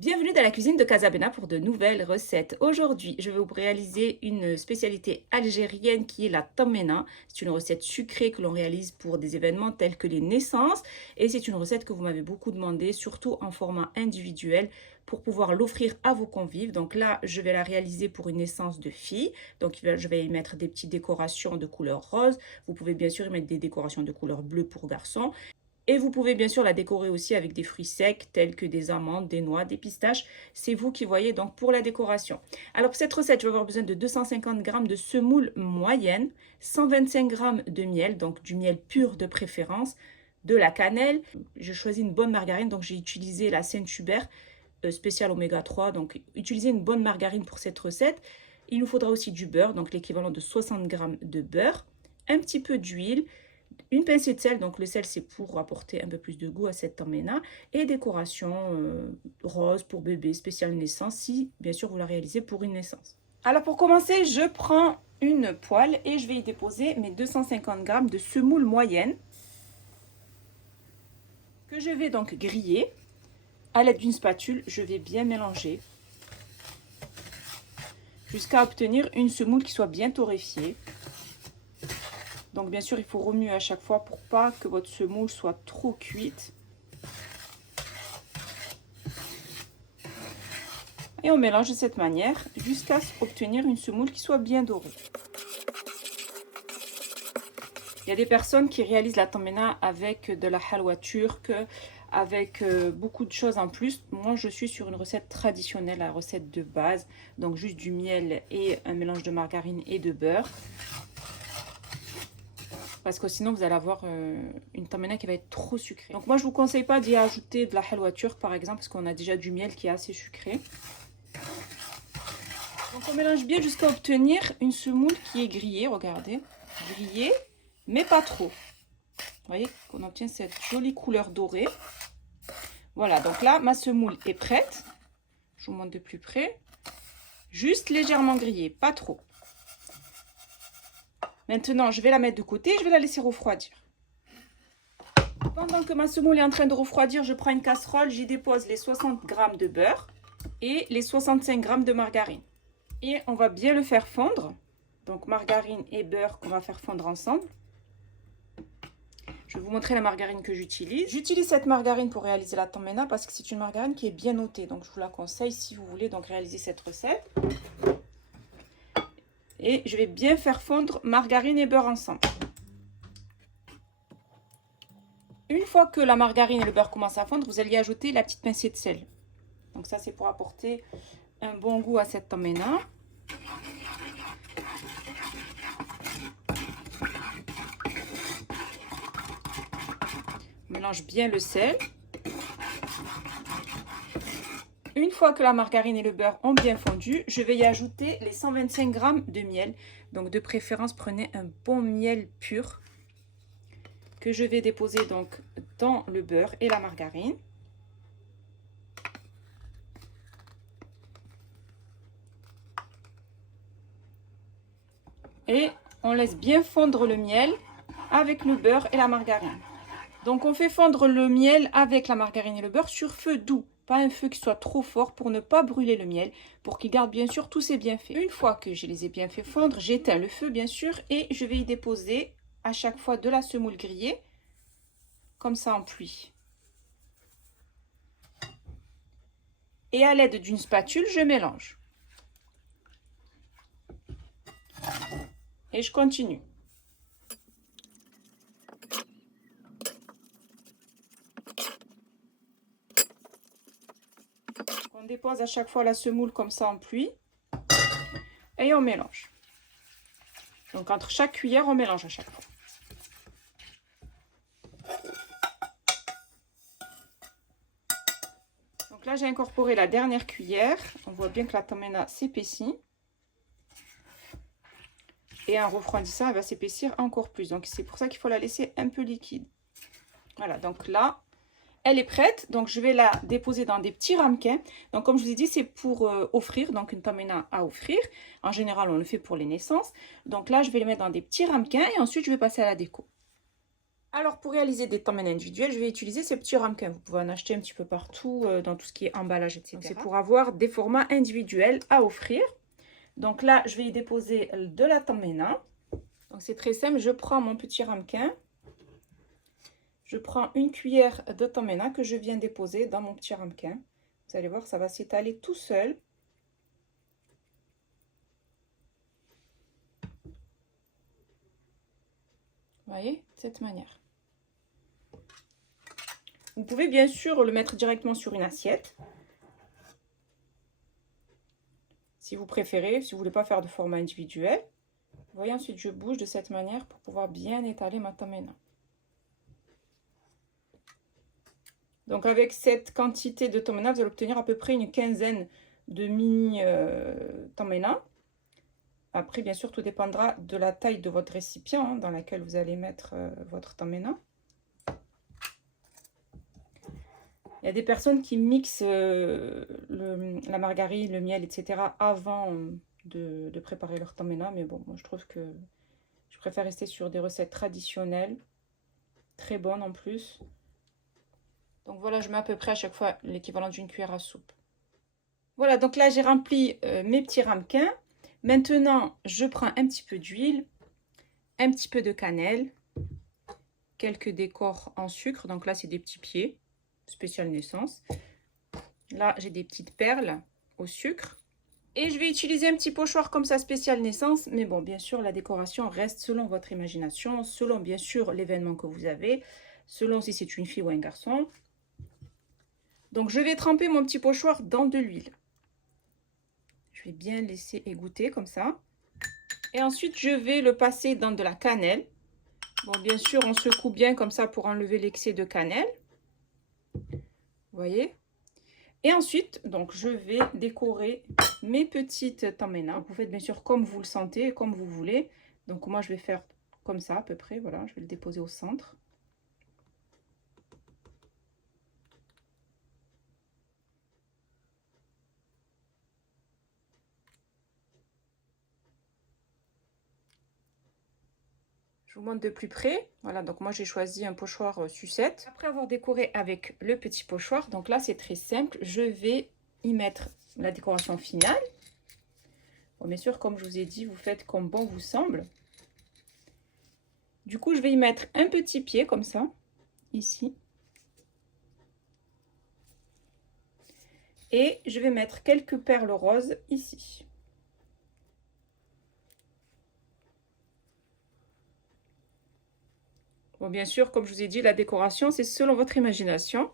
Bienvenue dans la cuisine de Casabena pour de nouvelles recettes. Aujourd'hui, je vais vous réaliser une spécialité algérienne qui est la tammena. C'est une recette sucrée que l'on réalise pour des événements tels que les naissances et c'est une recette que vous m'avez beaucoup demandé, surtout en format individuel pour pouvoir l'offrir à vos convives. Donc là, je vais la réaliser pour une naissance de fille. Donc je vais y mettre des petites décorations de couleur rose. Vous pouvez bien sûr y mettre des décorations de couleur bleue pour garçons. Et vous pouvez bien sûr la décorer aussi avec des fruits secs tels que des amandes, des noix, des pistaches. C'est vous qui voyez donc pour la décoration. Alors pour cette recette, je vais avoir besoin de 250 g de semoule moyenne, 125 g de miel, donc du miel pur de préférence, de la cannelle. Je choisis une bonne margarine, donc j'ai utilisé la Saint-Hubert spéciale oméga 3. Donc utilisez une bonne margarine pour cette recette. Il nous faudra aussi du beurre, donc l'équivalent de 60 g de beurre, un petit peu d'huile, une pincée de sel, donc le sel c'est pour apporter un peu plus de goût à cette tammena, et décoration rose pour bébé, spéciale naissance, si bien sûr vous la réalisez pour une naissance. Alors pour commencer, je prends une poêle et je vais y déposer mes 250 g de semoule moyenne, que je vais donc griller. À l'aide d'une spatule, je vais bien mélanger jusqu'à obtenir une semoule qui soit bien torréfiée. Donc bien sûr, il faut remuer à chaque fois pour pas que votre semoule soit trop cuite. Et on mélange de cette manière jusqu'à obtenir une semoule qui soit bien dorée. Il y a des personnes qui réalisent la tammena avec de la halwa turque, avec beaucoup de choses en plus. Moi, je suis sur une recette traditionnelle, la recette de base. Donc juste du miel et un mélange de margarine et de beurre. Parce que sinon vous allez avoir une tammena qui va être trop sucrée. Donc moi je vous conseille pas d'y ajouter de la halwa turque par exemple, parce qu'on a déjà du miel qui est assez sucré. Donc on mélange bien jusqu'à obtenir une semoule qui est grillée, regardez, grillée, mais pas trop. Vous voyez qu'on obtient cette jolie couleur dorée. Voilà, donc là ma semoule est prête. Je vous montre de plus près. Juste légèrement grillée, pas trop. Maintenant, je vais la mettre de côté et je vais la laisser refroidir. Pendant que ma semoule est en train de refroidir, je prends une casserole, j'y dépose les 60 g de beurre et les 65 g de margarine. Et on va bien le faire fondre. Donc margarine et beurre qu'on va faire fondre ensemble. Je vais vous montrer la margarine que j'utilise. J'utilise cette margarine pour réaliser la tammena parce que c'est une margarine qui est bien notée. Donc je vous la conseille si vous voulez donc réaliser cette recette. Et je vais bien faire fondre margarine et beurre ensemble. Une fois que la margarine et le beurre commencent à fondre, vous allez y ajouter la petite pincée de sel. Donc ça, c'est pour apporter un bon goût à cette tammena. On mélange bien le sel. Une fois que la margarine et le beurre ont bien fondu, je vais y ajouter les 125 g de miel. Donc de préférence, prenez un bon miel pur que je vais déposer donc dans le beurre et la margarine. Et on laisse bien fondre le miel avec le beurre et la margarine. Donc on fait fondre le miel avec la margarine et le beurre sur feu doux. Pas un feu qui soit trop fort pour ne pas brûler le miel, pour qu'il garde bien sûr tous ses bienfaits. Une fois que je les ai bien fait fondre, j'éteins le feu bien sûr et je vais y déposer à chaque fois de la semoule grillée, comme ça en pluie. Et à l'aide d'une spatule, je mélange. Et je continue. On dépose à chaque fois la semoule comme ça en pluie. Et on mélange. Donc entre chaque cuillère, on mélange à chaque fois. Donc là, j'ai incorporé la dernière cuillère. On voit bien que la tammena s'épaissit. Et en refroidissant, elle va s'épaissir encore plus. Donc c'est pour ça qu'il faut la laisser un peu liquide. Voilà, donc là, elle est prête. Donc je vais la déposer dans des petits ramequins. Donc comme je vous ai dit, c'est pour offrir, donc une tammena à offrir. En général, on le fait pour les naissances. Donc là, je vais les mettre dans des petits ramequins et ensuite, je vais passer à la déco. Alors, pour réaliser des tammenas individuels, je vais utiliser ces petits ramequins. Vous pouvez en acheter un petit peu partout, dans tout ce qui est emballage, etc. C'est pour avoir des formats individuels à offrir. Donc là, je vais y déposer de la tammena. Donc c'est très simple, je prends mon petit ramequin. Je prends une cuillère de tammena que je viens déposer dans mon petit ramequin. Vous allez voir, ça va s'étaler tout seul. Vous voyez, de cette manière. Vous pouvez bien sûr le mettre directement sur une assiette. Si vous préférez, si vous ne voulez pas faire de format individuel. Vous voyez, ensuite je bouge de cette manière pour pouvoir bien étaler ma tammena. Donc avec cette quantité de tammena, vous allez obtenir à peu près une quinzaine de mini tammena. Après, bien sûr, tout dépendra de la taille de votre récipient dans lequel vous allez mettre votre tammena. Il y a des personnes qui mixent la margarine, le miel, etc. avant de préparer leur tammena. Mais bon, moi je trouve que je préfère rester sur des recettes traditionnelles, très bonnes en plus. Donc voilà, je mets à peu près à chaque fois l'équivalent d'une cuillère à soupe. Voilà, donc là j'ai rempli mes petits ramequins. Maintenant, je prends un petit peu d'huile, un petit peu de cannelle, quelques décors en sucre. Donc là, c'est des petits pieds, spécial naissance. Là, j'ai des petites perles au sucre. Et je vais utiliser un petit pochoir comme ça, spécial naissance. Mais bon, bien sûr, la décoration reste selon votre imagination, selon bien sûr l'événement que vous avez, selon si c'est une fille ou un garçon. Donc, je vais tremper mon petit pochoir dans de l'huile. Je vais bien laisser égoutter comme ça. Et ensuite, je vais le passer dans de la cannelle. Bon, bien sûr, on secoue bien comme ça pour enlever l'excès de cannelle. Vous voyez? Et ensuite, donc, je vais décorer mes petites tammenas. Vous faites bien sûr comme vous le sentez, comme vous voulez. Donc, moi, je vais faire comme ça à peu près. Voilà, je vais le déposer au centre. Je vous montre de plus près. Voilà, donc moi j'ai choisi un pochoir sucette. Après avoir décoré avec le petit pochoir, donc là c'est très simple, je vais y mettre la décoration finale. Bon, bien sûr, comme je vous ai dit, vous faites comme bon vous semble. Du coup, je vais y mettre un petit pied comme ça, ici. Et je vais mettre quelques perles roses ici. Bon, bien sûr, comme je vous ai dit, la décoration, c'est selon votre imagination.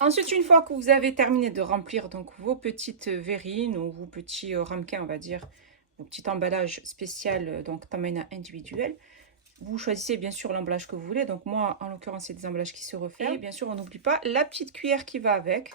Ensuite, une fois que vous avez terminé de remplir donc vos petites verrines ou vos petits ramequins, on va dire, vos petits emballages spécial, donc tammena individuel, vous choisissez bien sûr l'emballage que vous voulez. Donc moi, en l'occurrence, c'est des emballages qui se referment. Et bien sûr, on n'oublie pas la petite cuillère qui va avec,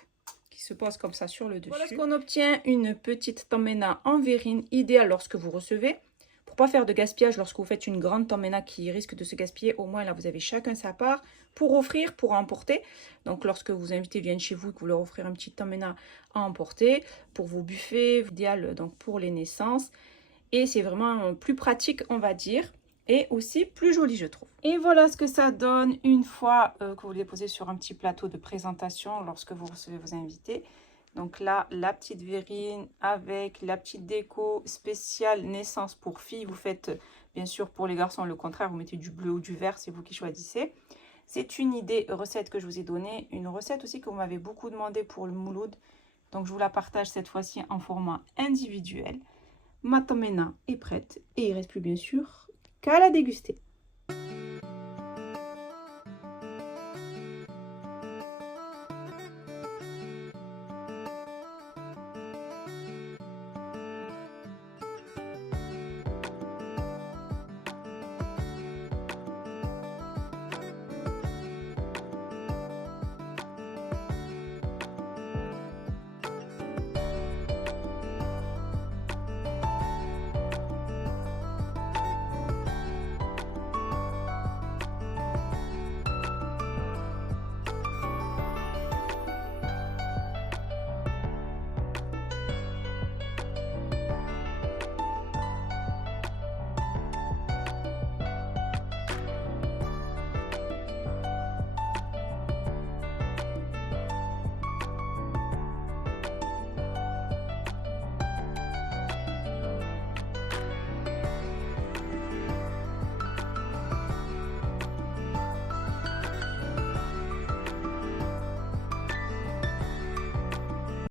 qui se pose comme ça sur le dessus. Voilà ce qu'on obtient, une petite tammena en verrine, idéale lorsque vous recevez. Pour pas faire de gaspillage lorsque vous faites une grande tammena qui risque de se gaspiller, au moins là, vous avez chacun sa part pour offrir, pour emporter. Donc lorsque vos invités viennent chez vous et que vous leur offrez un petit tammena à emporter, pour vos buffets, idéal donc pour les naissances. Et c'est vraiment plus pratique, on va dire. Et aussi plus joli, je trouve. Et voilà ce que ça donne une fois que vous le déposez sur un petit plateau de présentation lorsque vous recevez vos invités. Donc là, la petite verrine avec la petite déco spéciale naissance pour filles. Vous faites bien sûr pour les garçons le contraire, vous mettez du bleu ou du vert, c'est vous qui choisissez. C'est une idée recette que je vous ai donnée, une recette aussi que vous m'avez beaucoup demandé pour le mouloud. Donc je vous la partage cette fois-ci en format individuel. Ma tammena est prête et il ne reste plus bien sûr qu'à la déguster.